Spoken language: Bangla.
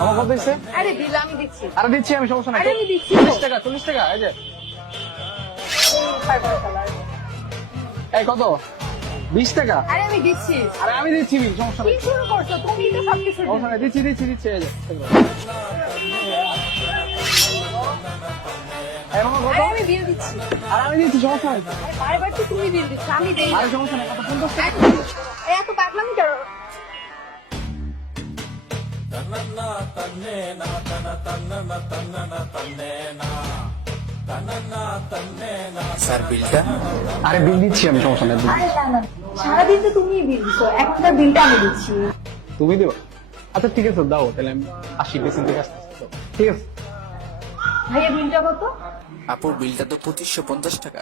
আমার কত দিচ্ছে? আরে বিল আমি দিচ্ছি। আরে দিচ্ছি আমি, সমস্যা নাই। আরে আমি দিচ্ছি। 40 টাকা, 40 টাকা। এই যে এই কত? 20 টাকা। আরে আমি দিচ্ছি। আরে আমি দিচ্ছি, সমস্যা কি নাই। শুরু করছো তুমি? তো সবকিছু সমস্যা নাই, দিচ্ছি। এই যে এই মামা কত? আরে আমি বিল দিচ্ছি। আর আমি দিচ্ছি, সমস্যা নাই। বারবার তো তুমি বিল দিচ্ছ, আমি দেই না। আরে সমস্যা নাই, কত? 50 টাকা। এত পাগলামি করো। স্যার বিলটা? আরে বিল দিচ্ছি আমি, সমস্যা নাই। আরে না না, সারাদিন তো তুমিই বিল দিচ্ছ, একটা বিলটা আমি দিচ্ছি। তুমি দিবা? আচ্ছা ঠিক আছে, দাও তাহলে। আমি আসি, বেসিন থেকে আসতেছি। দাও। ঠিক আছে। ভাইয়া বিলটা কত? আপুর বিলটা তো 2550 টাকা।